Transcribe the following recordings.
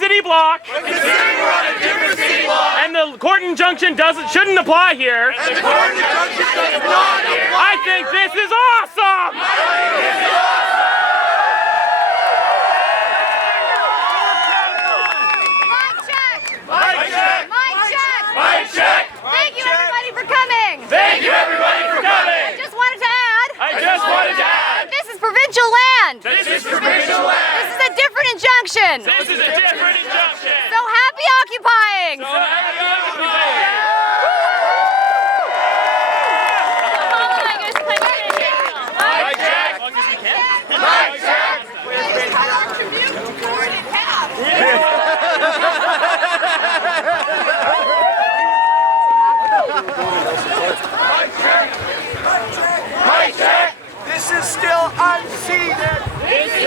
city block. And the court injunction shouldn't apply here. I think this is awesome! Mic check! Thank you everybody for coming! Thank you everybody for coming! I just wanted to add, this is provincial land! This is provincial land! This is a different injunction! This is a different injunction! So happy occupying! So happy occupying! Mic check! Mic check! Mic check! This is still unceded.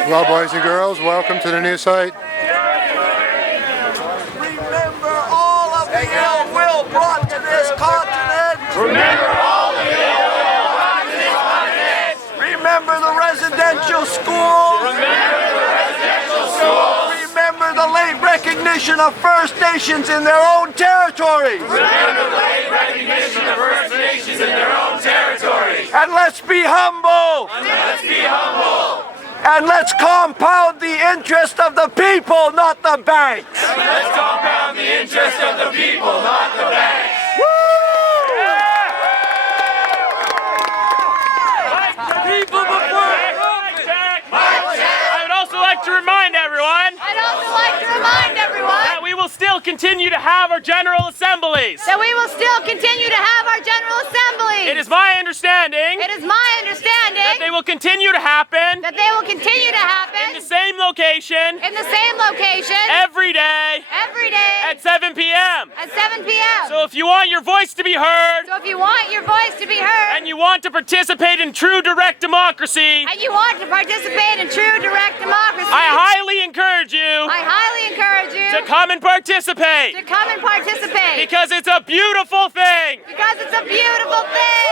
Well, boys and girls, welcome to the new site. Remember all of the ill will brought to this continent. Remember all the ill will brought to this continent. Remember the residential schools. Remember the residential schools. Remember the late recognition of First Nations in their own territories. Remember the late recognition of First Nations in their own territories. And let's be humble. Let's be humble. And let's compound the interest of the people, not the banks. Let's compound the interest of the people, not the banks. People before I would also like to remind everyone that we will still continue to have our general assemblies. That we will still continue to have our General Assembly. It is my understanding It is my understanding that they will continue to happen that they will continue to in happen the same location in the same location every day every day at 7 p.m. at 7 p.m. So if you want your voice to be heard So if you want your voice to be heard and you want to participate in true direct democracy, and you want to participate in true direct democracy, I highly encourage you I highly encourage you to come and participate to come and participate because it's a beautiful thing. because it's a beautiful thing.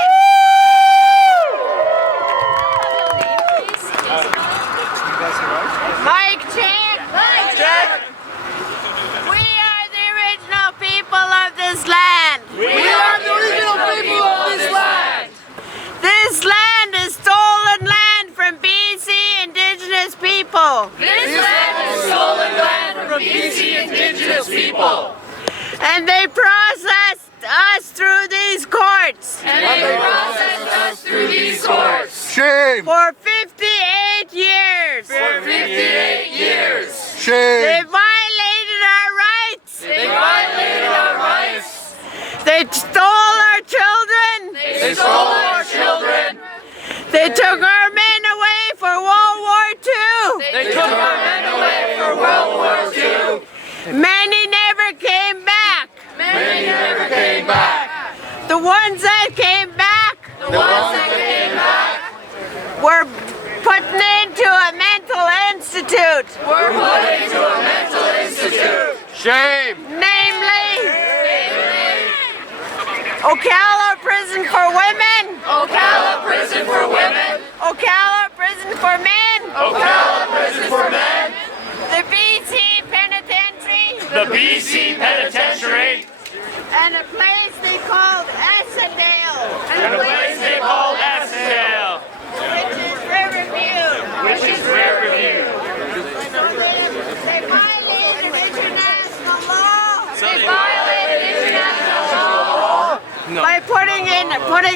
Mic check. Mic check. We are the original people of this land. We are the original people of this land. This land is stolen land from BC Indigenous people. This land is stolen land from BC Indigenous people. And they processed us through these courts Shame! for 58 years. For 58 years. They Shame! violated our rights. They violated our rights. They stole our children. They stole our children. They took our men away for World War II. They took our men away for World War II. Many never came back. Many never came back. The ones that came back The ones that came back were put into a mental institute, were put into a mental institute. Shame! namely Ocala Prison for Women, Ocala Prison for Women. Ocala Prison for Men, Ocala Prison for Men. the BC Penitentiary, The BC Penitentiary. and a place they called Essedale, And a place they call Eskdale, which is Riverview. which is Riverview. They violated international law. They violated international law by putting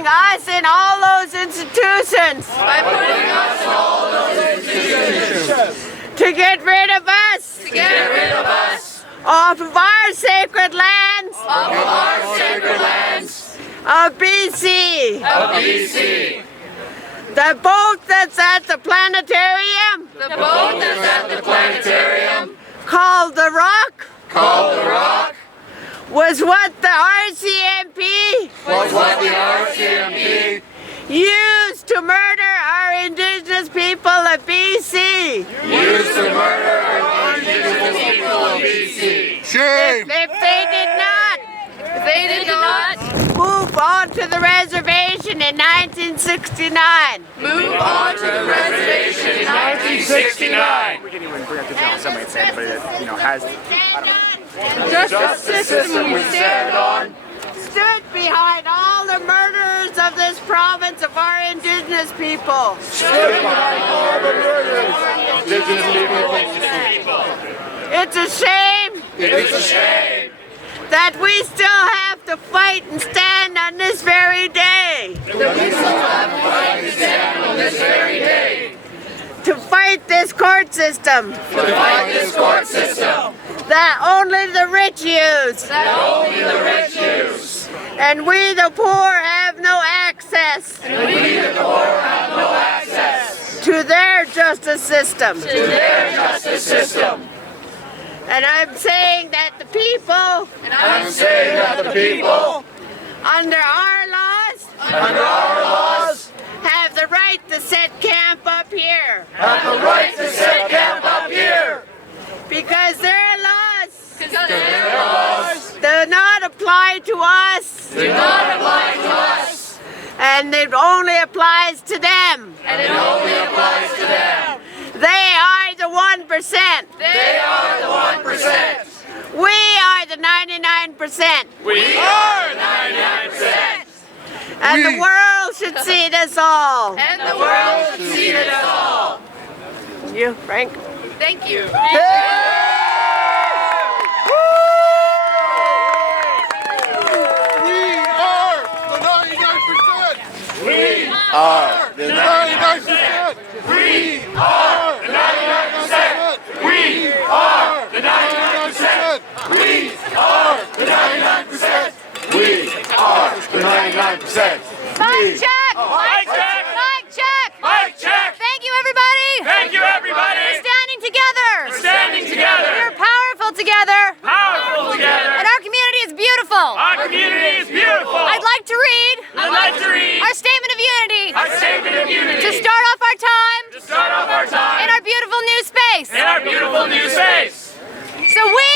us in all those institutions. By putting us in all those institutions. To get rid of us. To get rid of us. Off of our sacred lands. Off of our sacred lands. Of BC. Of BC. The boat that's at the planetarium. The boat that's at the planetarium. Called the Rock. Called the Rock. Was what the RCMP Was what the RCMP used to murder our Indigenous people of BC. used to murder our Indigenous people of BC. Shame! If they did not move on to the reservation in 1969. Move on to the reservation in 1969. We can even bring up the general assembly and say anybody that, you know, has... Just the System we stand on. stood behind all the murders of this province of our indigenous people. Stood behind all the murders. Indigenous people. It's a shame It's a shame that we still have to fight and stand on this very day. on this very day To fight this court system to fight this court system that only the rich use. that only the rich use. And we the poor have no access We the poor have no access to their justice system. to their justice system. And I'm saying that the people, I'm saying that the people, under our laws, under our laws, have the right to set camp up here. have the right to set camp up here. Because their laws Their laws do not apply to us, do not apply to us, and it only applies to them. and it only applies to them. They are the 1%. They are the 1%. We are the 99%. We are 99%. And the world should see this all. And the world should see this all. You, Frank? Thank you. We are the 99%. We are the 99%. We are the 99%. We are the 99%. We are the 99%. We are the 99%. Mic check! Mic check! Mic check! Mic check! Thank you, everybody! Thank you, everybody! We're standing together! We're standing together! We're powerful together! Powerful together! And our community is beautiful! Our community is beautiful! I'd like to read I'd like to read our statement of unity our statement of unity to start off our time to start off our time in our beautiful new space. in our beautiful new space. So we,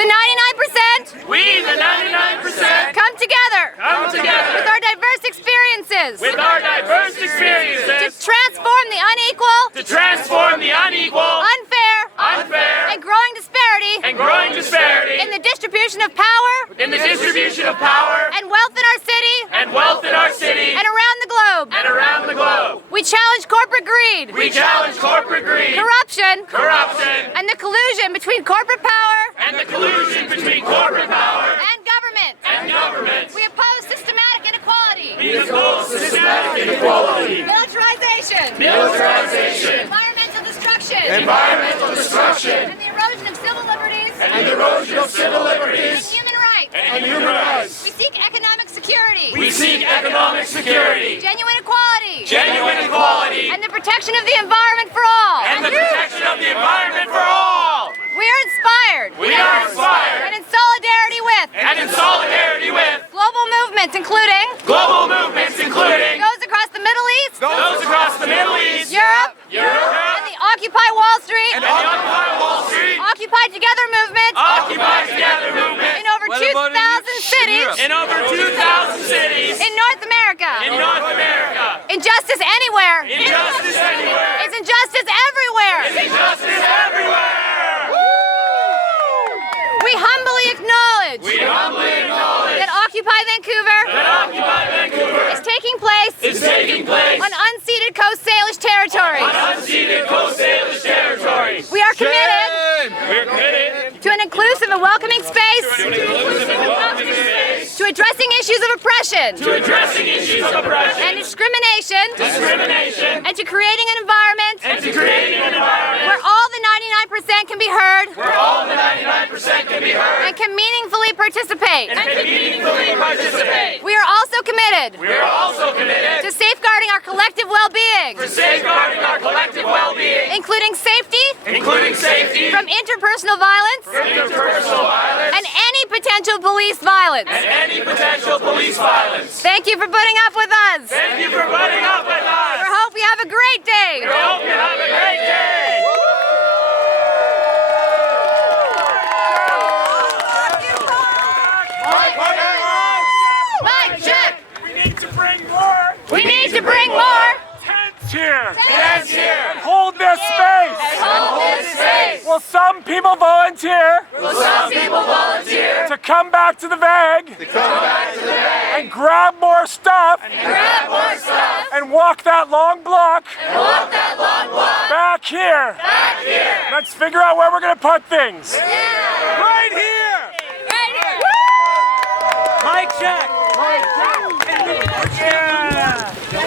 the 99%, We, the 99%, come together come together with our diverse experiences with our diverse to experiences transform the unequal, to transform the unequal, unfair, unfair, and growing disparity and growing disparity in the distribution of power in the distribution of power and wealth in our city and wealth in our city and around the globe. and around the globe. We challenge corporate greed, We challenge corporate greed, corruption, corruption, and the collusion between corporate power and the collusion between corporate power and government. and government. We oppose systematic inequality, We oppose systematic inequality, militarization, militarization, environmental destruction, environmental destruction, and the erosion of civil liberties and the erosion of civil and liberties human rights. and human rights. We seek economic security, We seek economic security, genuine equality, genuine equality, and the protection of the environment for all. and the protection of the environment for all. We are inspired We are inspired and in solidarity with and in solidarity with global movements, including global movements, including those across the Middle East, those across the Middle East, Europe, Europe, and the Occupy Wall Street, and the Occupy Wall Street, Occupy Together movement Occupy Together movement in over 2,000 cities in over 2,000 cities in North America. in North America. Injustice anywhere Injustice anywhere is injustice everywhere. is injustice everywhere. We humbly acknowledge We humbly acknowledge that Occupy Vancouver that Occupy Vancouver is taking place is taking place on unceded Coast Salish territory. on unceded Coast Salish territory. We are committed We're committed to an inclusive and welcoming space, to an inclusive and welcoming space, to addressing issues of oppression to addressing issues of and oppression, discrimination, discrimination, and to creating an environment and to creating an environment where all the 99% can be heard where all the 99% can be heard and can meaningfully participate. and can meaningfully participate. We are also committed We are also committed to safeguarding our collective well-being, to safeguarding our collective well-being, including safety including safety from interpersonal violence from interpersonal violence and any potential police violence. and any potential police violence. Thank you for putting up with us. Thank you for putting up with us. We hope you have a great day. We hope you have a great day. Mike here. And hold this space. Will some people volunteer? To come back to the VAG? And grab more stuff? And walk that long block? Back here. Let's figure out where we're gonna put things. Right here. Mic check. Yeah.